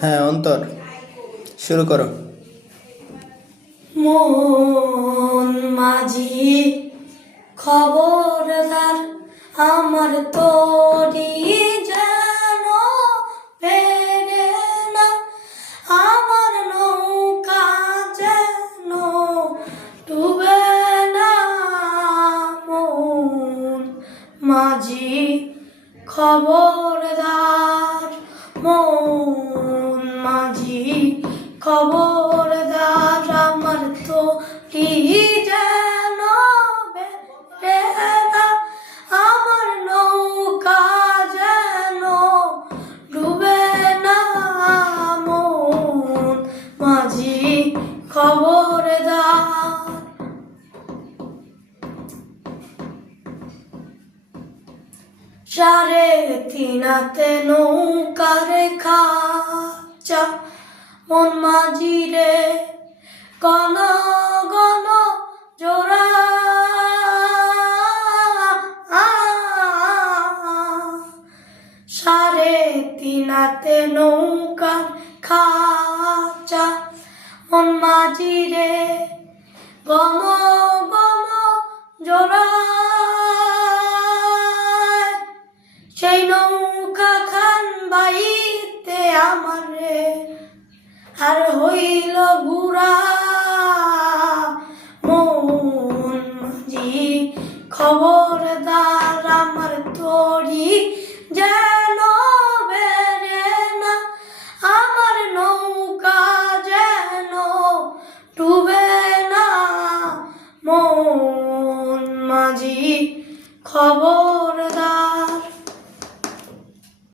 হ্যাঁ অন্তর, শুরু করো। মন মাঝি খবরদার, আমার তোরি যেন ফেরে না, আমার নৌকা যেন ডুবে না। মন মাঝি খবরদার, মন মাঝি খবরদার, আমার তোরি যেন ফেরে না, আমার নৌকা যেন ডুবে না। মন মাঝি খবরদার। সাড়ে তিনাতে নৌকার খাঁচা, মন মাঝি রে গণ গণ জোড়া। সাড়ে তিনাতে নৌকার খাঁচা, মন মাঝি রে গণ গণ জোড়া। সেই নৌ